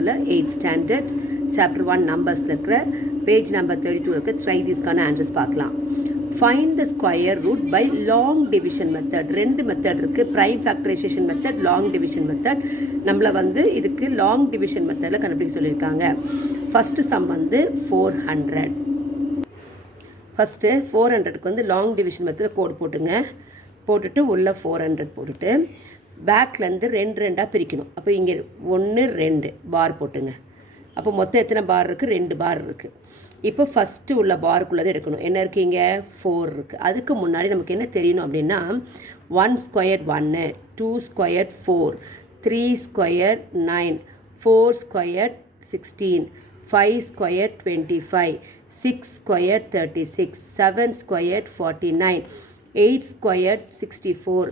வீடியோவில் 8th standard chapter 1 நம்பர்ஸில் இருக்கிற page number 32 இருக்க ட்ரை தீஸ்க்கான ஆன்சர்ஸ் பார்க்கலாம். Find the square root by long division method. ரெண்டு மெத்தட் இருக்குது, prime factorization method, long division method. நம்மளை இதுக்கு லாங் டிவிஷன் மெத்தடில் கண்டுபிடிக்க சொல்லியிருக்காங்க. First sum 400. ஃபஸ்ட்டு 400க்கு லாங் டிவிஷன் மெத்தடில் கோடு போட்டுட்டு உள்ள 400 போட்டுட்டு பேக்லேருந்து ரெண்டாக பிரிக்கணும். அப்போ இங்கே 1 2 பார் போட்டுங்க. அப்போ மொத்தம் எத்தனை பார் இருக்குது? 2 பார் இருக்குது. இப்போ ஃபஸ்ட்டு உள்ள பாருக்குள்ளதை எடுக்கணும். என்ன இருக்குது? இங்கே 4 இருக்குது. அதுக்கு முன்னாடி நமக்கு என்ன தெரியணும் அப்படின்னா 1 square 1, 2 square 4, 3 square 9, 4 square 16, 5 square 25, 6 square 36, 7 square 49, 8 square 64,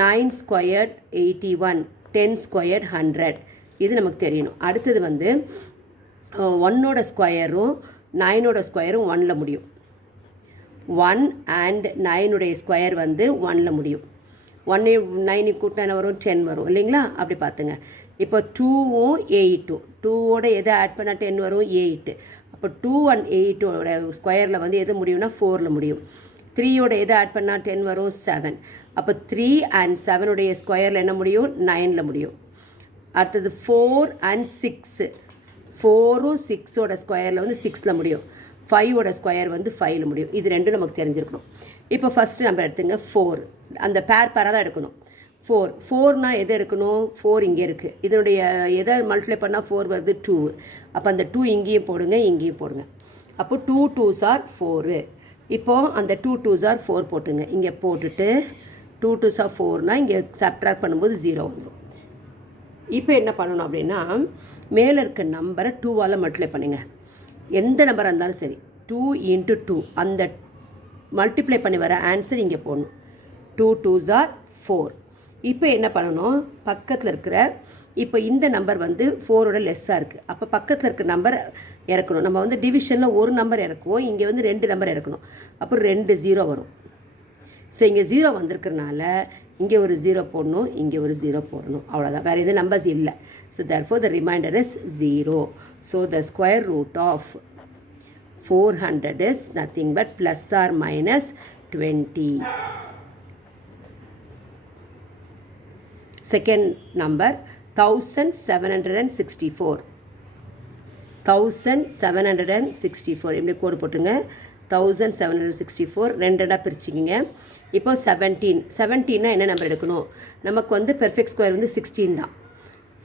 9 square 81, 10 square 100. இது நமக்கு தெரியணும். அடுத்தது 1ஓட ஸ்கொயரும் 9ஓட ஸ்கொயரும் 1ல் முடியும். 1 and 9உடைய ஸ்கொயர் 1ல் முடியும். 1 9 கூட்டினா என்ன வரும்? 10 வரும் இல்லைங்களா? அப்படி பார்த்துங்க. இப்போ 2வும் 8ம் 2ஓட எதை ஆட் பண்ணால் 10 வரும்? 8. அப்போ 2 and 8ஓட ஸ்கொயரில் எது முடியும்னா 4ல் முடியும். 3ஓட எதை ஆட் பண்ணால் 10 வரும்? 7. அப்போ 3 and 7உடைய ஸ்கொயரில் என்ன முடியும்? 9ல் முடியும். அடுத்தது 4 and 6, 4ம் 6ஓட ஸ்கொயரில் 6ல் முடியும். 5ஓட ஸ்கொயர் 5ல் முடியும். இது ரெண்டும் நமக்கு தெரிஞ்சிருக்கணும். இப்போ ஃபஸ்ட்டு நம்பர் எடுத்துங்க 4. அந்த பேராக தான் எடுக்கணும். 4னா எதை எடுக்கணும்? 4 இங்கே இருக்குது. இதனுடைய எதை மல்டிப்ளை பண்ணால் 4 வருது? 2. அப்போ அந்த 2 இங்கேயும் போடுங்க, இங்கேயும் போடுங்க. அப்போ 2 2s are 4. இப்போது அந்த 2 2s are 4 போட்டுங்க. இங்கே போட்டுட்டு 2 2s are 4னா இங்கே சப்ட்ராக்ட் பண்ணும்போது 0 வந்துடும். இப்போ என்ன பண்ணணும் அப்படின்னா மேலே இருக்க நம்பரை 2ஆல் மல்டிப்ளை பண்ணுங்க. எந்த நம்பராக இருந்தாலும் சரி 2 into 2 அந்த மல்டிப்ளை பண்ணி வர ஆன்சர் இங்கே போடணும். 2 2s are 4. இப்போ என்ன பண்ணணும்? பக்கத்தில் இருக்கிற இப்போ இந்த நம்பர் 4ஓட லெஸ்ஸாக இருக்குது. அப்போ பக்கத்தில் இருக்கிற நம்பர் இறக்கணும். நம்ம டிவிஷனில் ஒரு நம்பர் இறக்குவோம், இங்கே 2 நம்பர் இறக்கணும். அப்போ 2 0 வரும். ஸோ இங்கே 0 வந்திருக்கிறனால இங்கே ஒரு 0 போடணும், இங்கே ஒரு 0 போடணும். அவ்வளோதான், வேறு எதுவும் நம்பர்ஸ் இல்லை. So therefore the remainder is 0. So the square root of 400 is nothing but plus or minus 20. Second number 1764. 1764 இப்படி கோடு போட்டுங்க. 1764 ரெண்டாக பிரிச்சுக்கிங்க. இப்போ 17னா என்ன நம்பர் எடுக்கணும்? நமக்கு பெர்ஃபெக்ட் ஸ்கொயர் 16 தான்.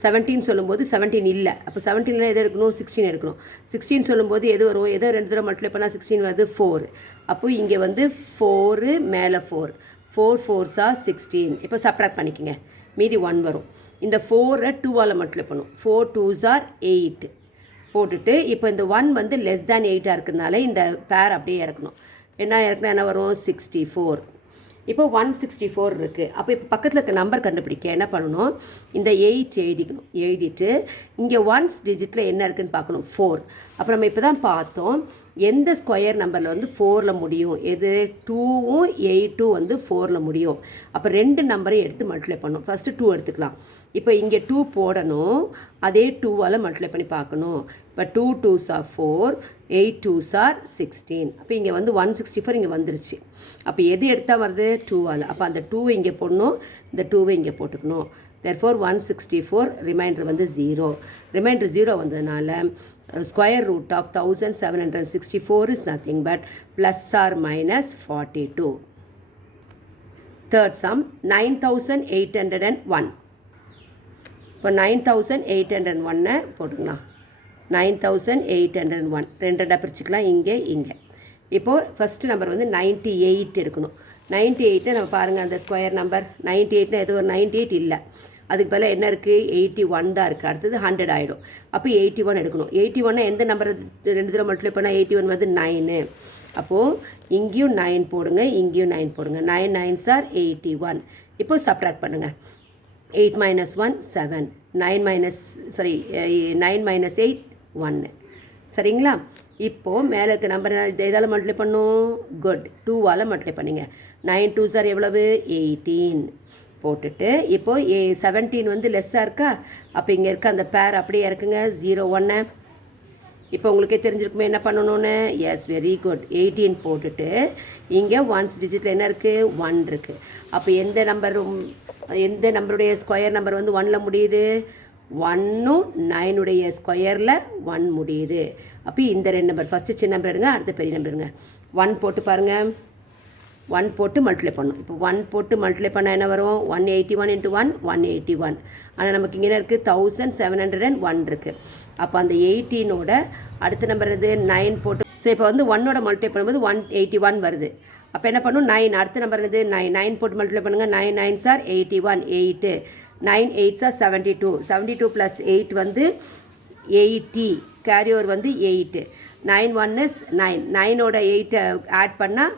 17 சொல்லும்போது 17 இல்லை. அப்போ 17னா எது எடுக்கணும்? 16 எடுக்கணும். 16 சொல்லும்போது எது வரும்? எதோ 2 தடவை மல்டிப்ளை பண்ணால் 16 வருது? 4. அப்போ இங்கே 4 மேலே 4, 4 4s are 16. இப்போ சப்ராக்ட் பண்ணிக்கோங்க, மீதி 1 வரும். இந்த 4ஐ 2ஆல் மல்டிப்ளை பண்ணும். 4 2s are 8 போட்டுட்டு இப்போ இந்த 1 லெஸ் தேன் 8ஆக இருக்கிறதுனால இந்த பேர் அப்படியே இறக்கணும். என்ன வரும்? 64. இப்போ 164 இருக்குது. அப்போ இப்போ பக்கத்தில் இருக்க நம்பர் கண்டுபிடிக்க என்ன பண்ணணும்? இந்த 8 எழுதிக்கணும். எழுதிட்டு இங்கே 1s டிஜிட்டில் என்ன இருக்குதுன்னு பார்க்கணும். 4. அப்போ நம்ம இப்போ தான் பார்த்தோம் எந்த ஸ்கொயர் நம்பரில் 4ல் முடியும். எது? 2வும் 8ம் 4ல் முடியும். அப்போ 2 நம்பரையும் எடுத்து மல்டிப்ளை பண்ணணும். ஃபஸ்ட்டு 2 எடுத்துக்கலாம். இப்போ இங்கே 2 போடணும், அதே 2ஆல் மல்டிப்ளை பண்ணி பார்க்கணும். இப்போ 2 2s are 4, 8 2s are 16. அப்போ இங்கே 164 இங்கே வந்துருச்சு. அப்போ எது எடுத்தால் வருது? 2ஆல். அப்போ அந்த 2 இங்கே போடணும், இந்த 2வை இங்கே போட்டுக்கணும். therefore 164 reminder 0. ரிமைண்டர் 0 வந்ததுனால square root of 1764 is nothing but plus or minus 42. Third sum 9801. இப்போ 9801 போட்டுக்கலாம். 9801 ரெண்டாக பிரிச்சுக்கலாம், இங்கே இங்கே. இப்போது ஃபஸ்ட்டு நம்பர் 98 எடுக்கணும். 98 நம்ம பாருங்கள், அந்த ஸ்கொயர் நம்பர் 98னா எது? ஒரு 98 இல்லை, அதுக்கு பதிலாக என்ன இருக்குது? 81 தான் இருக்குது. அடுத்தது 100 ஆகிடும். அப்போ 81 எடுக்கணும். 81னா எந்த நம்பர் 2 தடவை மல்டிப்ளை பண்ணால் 81 9. அப்போது இங்கேயும் 9 போடுங்க, இங்கேயும் 9 போடுங்க. 9 9s are 81. இப்போது சப்ட்ராக்ட் பண்ணுங்கள். 8 minus 1 7, 9 minus 8 1. சரிங்களா? இப்போது மேலே இருக்க நம்பர் எதால் மல்டிப்ளை பண்ணும்? குட், 2ஆல் மல்டிப்ளை பண்ணிங்க. 9 2s are எவ்வளவு? 18. போட்டுட்டு இப்போது 17 வந்து லெஸ்ஸாக இருக்கா, அப்போ இங்கே இருக்க அந்த பேர் அப்படியே இருக்குங்க 0 1. இப்போ உங்களுக்கே தெரிஞ்சிருக்குமே என்ன பண்ணணும்னு. S, very good. 18 போட்டுட்டு இங்கே ஒன்ஸ் டிஜிட்டில் என்ன இருக்குது, 1 இருக்குது. அப்போ எந்த நம்பருடைய ஸ்கொயர் நம்பர் வந்து 1ல் முடியுது, 1ம் 9உடைய ஸ்கொயரில் 1 முடியுது. அப்போ இந்த 2 நம்பர் ஃபஸ்ட்டு சின்ன நம்பர் எடுங்க, அடுத்த பெரிய நம்பர் எடுங்க. 1 போட்டு பாருங்கள், 1 போட்டு மல்டிப்ளை பண்ணும். இப்போ 1 போட்டு மல்டிப்ளை பண்ணால் என்ன வரும், 181 × 1 181. ஆனால் நமக்கு இங்கே என்ன இருக்குது, 1701 இருக்குது. அப்போ அந்த 18ஓட அடுத்த நம்பர் இது 9 போட்டு. ஸோ இப்போ வந்து 1ஓட மல்டிப்ளை பண்ணும்போது 181 வருது. அப்போ என்ன பண்ணும், 9 அடுத்த நம்பர் இது 9 போட்டு மல்டிப்ளை பண்ணுங்கள். 9 9s are 81, 8 9 8s are 72, 72 + 8 வந்து 80, கேரி ஓவர் வந்து 8. 9 1 is 9, 9ஓட 8 ஆட் பண்ணால்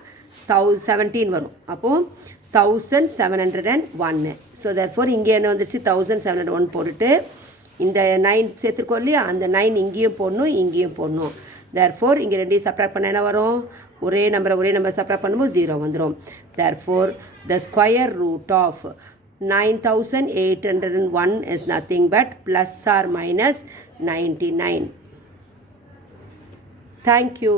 17 வரும். அப்போது 1701. ஸோ தேர்ஃபோர் இங்கே என்ன வந்துச்சு, 1701 போட்டுட்டு இந்த 9 சேர்த்துருக்கோம் இல்லையா, அந்த 9 இங்கேயும் போடணும், இங்கேயும் போடணும். தேர்ஃபோர் இங்கே ரெண்டையும் சப்ராக்ட் பண்ண என்ன வரும், ஒரே நம்பர் சப்ராக்ட் பண்ணும்போது 0 வந்துடும். Therefore the square root of 9801 is nothing but +or - 99. Thank you.